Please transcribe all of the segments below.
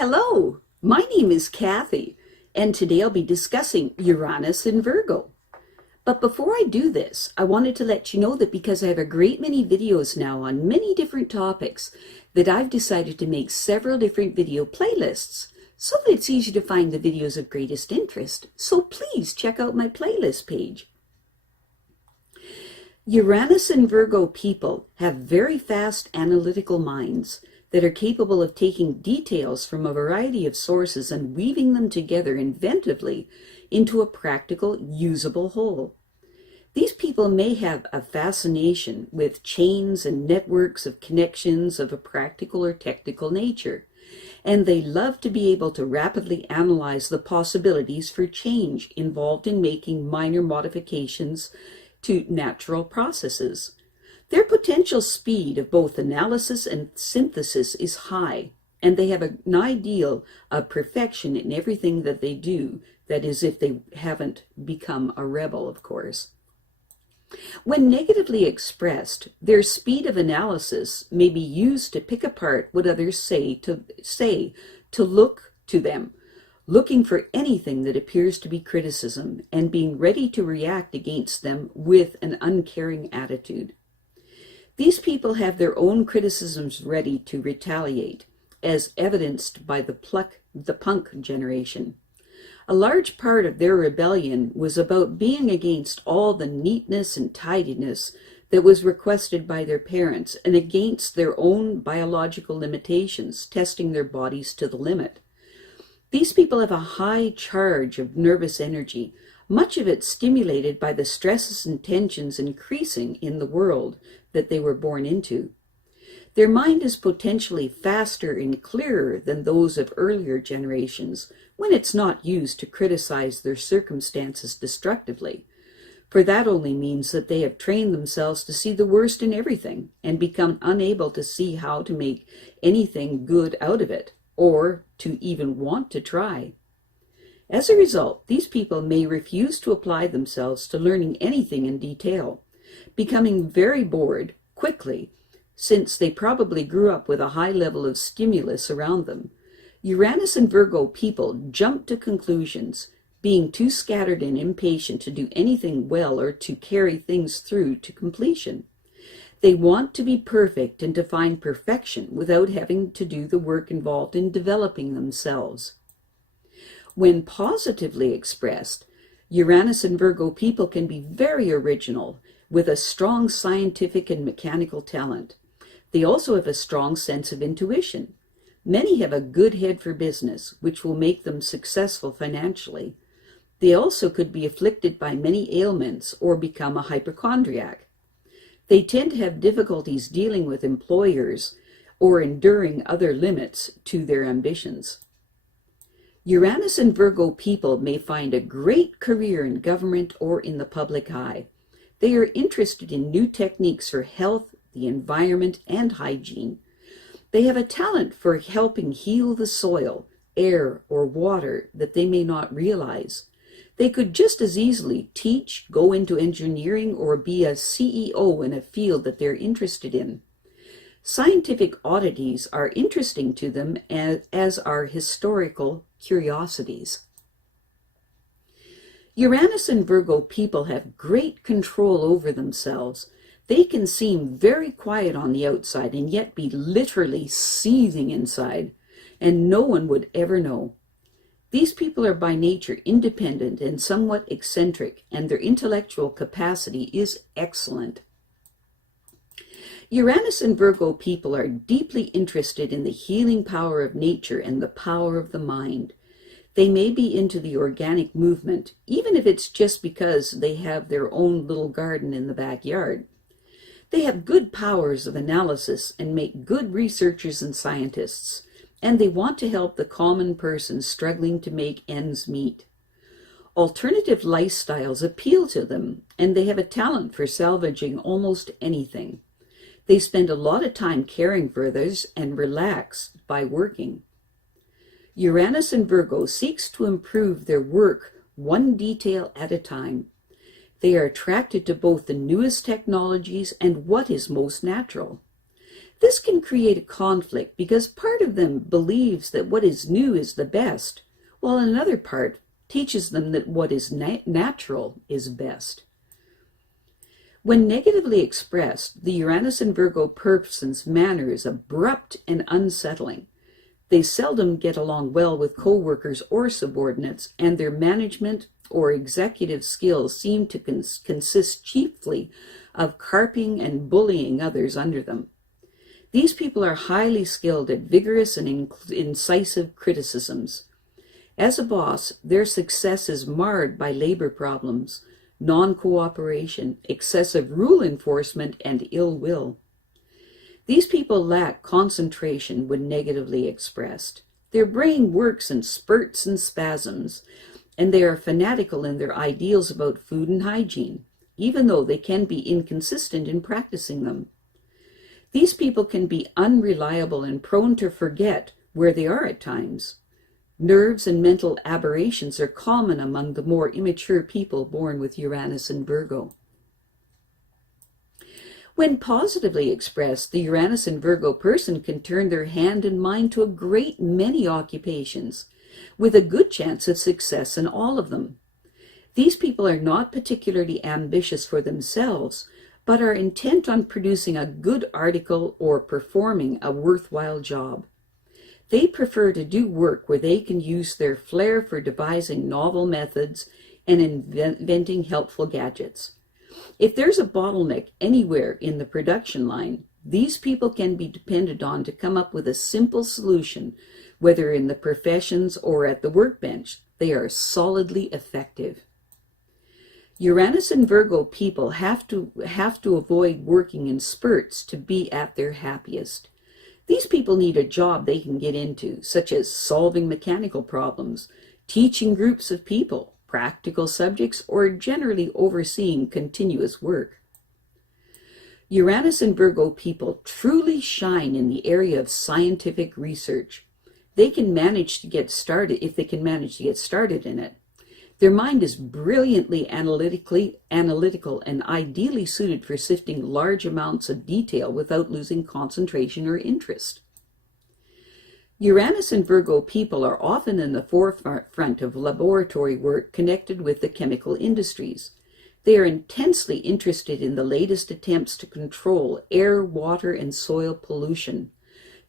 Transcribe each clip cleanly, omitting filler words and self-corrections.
Hello, my name is Kathy, and today I'll be discussing Uranus in Virgo. But before I do this, I wanted to let you know that because I have a great many videos now on many different topics, that I've decided to make several different video playlists so that it's easy to find the videos of greatest interest. So please check out my playlist page. Uranus and Virgo people have very fast analytical minds that are capable of taking details from a variety of sources and weaving them together inventively into a practical, usable whole. These people may have a fascination with chains and networks of connections of a practical or technical nature, and they love to be able to rapidly analyze the possibilities for change involved in making minor modifications to natural processes. Their potential speed of both analysis and synthesis is high, and they have an ideal of perfection in everything that they do. That is, if they haven't become a rebel, of course. When negatively expressed, their speed of analysis may be used to pick apart what others say to look to them, looking for anything that appears to be criticism, and being ready to react against them with an uncaring attitude. These people have their own criticisms ready to retaliate, as evidenced by the punk generation. A large part of their rebellion was about being against all the neatness and tidiness that was requested by their parents and against their own biological limitations, testing their bodies to the limit. These people have a high charge of nervous energy, much of it stimulated by the stresses and tensions increasing in the world that they were born into. Their mind is potentially faster and clearer than those of earlier generations when it's not used to criticize their circumstances destructively, for that only means that they have trained themselves to see the worst in everything and become unable to see how to make anything good out of it, or to even want to try. As a result, these people may refuse to apply themselves to learning anything in detail, becoming very bored quickly, since they probably grew up with a high level of stimulus around them. Uranus and Virgo people jump to conclusions, being too scattered and impatient to do anything well or to carry things through to completion. They want to be perfect and to find perfection without having to do the work involved in developing themselves. When positively expressed, Uranus and Virgo people can be very original, with a strong scientific and mechanical talent. They also have a strong sense of intuition. Many have a good head for business, which will make them successful financially. They also could be afflicted by many ailments or become a hypochondriac. They tend to have difficulties dealing with employers or enduring other limits to their ambitions. Uranus and Virgo people may find a great career in government or in the public eye. They are interested in new techniques for health, the environment, and hygiene. They have a talent for helping heal the soil, air, or water that they may not realize. They could just as easily teach, go into engineering, or be a CEO in a field that they're interested in. Scientific oddities are interesting to them, as are historical curiosities. Uranus and Virgo people have great control over themselves. They can seem very quiet on the outside and yet be literally seething inside, and no one would ever know. These people are by nature independent and somewhat eccentric, and their intellectual capacity is excellent. Uranus and Virgo people are deeply interested in the healing power of nature and the power of the mind. They may be into the organic movement, even if it's just because they have their own little garden in the backyard. They have good powers of analysis and make good researchers and scientists, and they want to help the common person struggling to make ends meet. Alternative lifestyles appeal to them, and they have a talent for salvaging almost anything. They spend a lot of time caring for others and relax by working. Uranus and Virgo seeks to improve their work one detail at a time. They are attracted to both the newest technologies and what is most natural. This can create a conflict because part of them believes that what is new is the best, while another part teaches them that what is natural is best. When negatively expressed, the Uranus and Virgo person's manner is abrupt and unsettling. They seldom get along well with co-workers or subordinates, and their management or executive skills seem to consist chiefly of carping and bullying others under them. These people are highly skilled at vigorous and incisive criticisms. As a boss, their success is marred by labor problems, non-cooperation, excessive rule enforcement, and ill will. These people lack concentration when negatively expressed. Their brain works in spurts and spasms, and they are fanatical in their ideals about food and hygiene, even though they can be inconsistent in practicing them. These people can be unreliable and prone to forget where they are at times. Nerves and mental aberrations are common among the more immature people born with Uranus and Virgo. When positively expressed, the Uranus and Virgo person can turn their hand and mind to a great many occupations, with a good chance of success in all of them. These people are not particularly ambitious for themselves, but are intent on producing a good article or performing a worthwhile job. They prefer to do work where they can use their flair for devising novel methods and inventing helpful gadgets. If there's a bottleneck anywhere in the production line, these people can be depended on to come up with a simple solution, whether in the professions or at the workbench. They are solidly effective. Uranus and Virgo people have to avoid working in spurts to be at their happiest. These people need a job they can get into, such as solving mechanical problems, teaching groups of people, practical subjects, or generally overseeing continuous work. Uranus and Virgo people truly shine in the area of scientific research. They can manage to get started in it. Their mind is brilliantly analytical and ideally suited for sifting large amounts of detail without losing concentration or interest. Uranus and Virgo people are often in the forefront of laboratory work connected with the chemical industries. They are intensely interested in the latest attempts to control air, water, and soil pollution.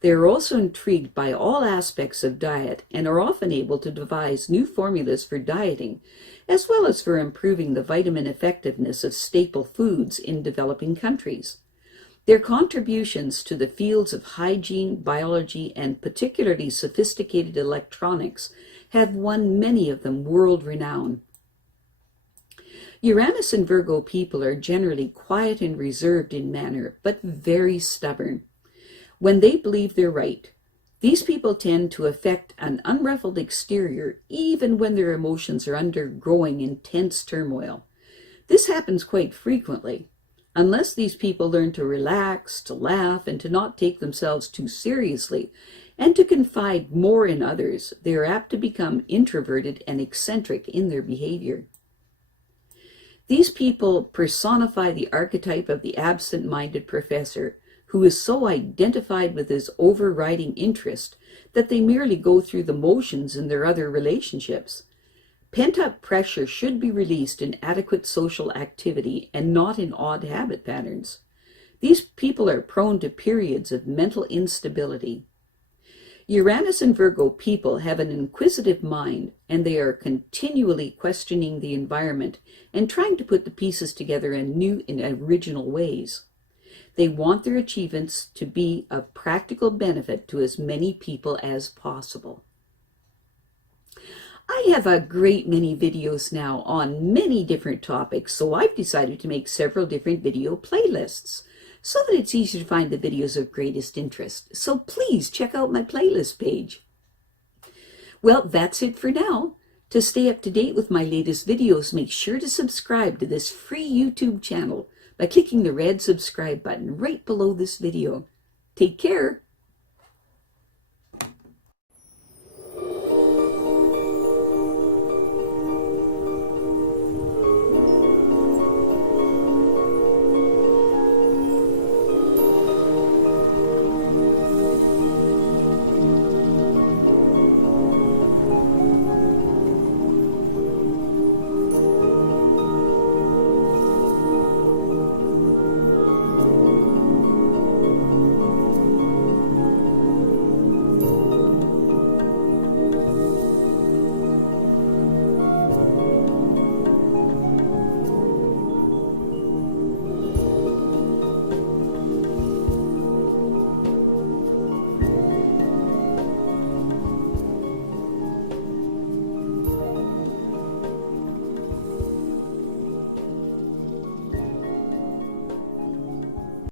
They are also intrigued by all aspects of diet and are often able to devise new formulas for dieting, as well as for improving the vitamin effectiveness of staple foods in developing countries. Their contributions to the fields of hygiene, biology, and particularly sophisticated electronics have won many of them world renown. Uranus and Virgo people are generally quiet and reserved in manner, but very stubborn. When they believe they're right, these people tend to affect an unruffled exterior even when their emotions are undergoing intense turmoil. This happens quite frequently. Unless these people learn to relax, to laugh, and to not take themselves too seriously, and to confide more in others, they are apt to become introverted and eccentric in their behavior. These people personify the archetype of the absent-minded professor, who is so identified with his overriding interest that they merely go through the motions in their other relationships. Pent-up pressure should be released in adequate social activity and not in odd habit patterns. These people are prone to periods of mental instability. Uranus and Virgo people have an inquisitive mind, and they are continually questioning the environment and trying to put the pieces together in new and original ways. They want their achievements to be of practical benefit to as many people as possible. I have a great many videos now on many different topics, so I've decided to make several different video playlists so that it's easy to find the videos of greatest interest. So please check out my playlist page. Well, that's it for now. To stay up to date with my latest videos, make sure to subscribe to this free YouTube channel by clicking the red subscribe button right below this video. Take care.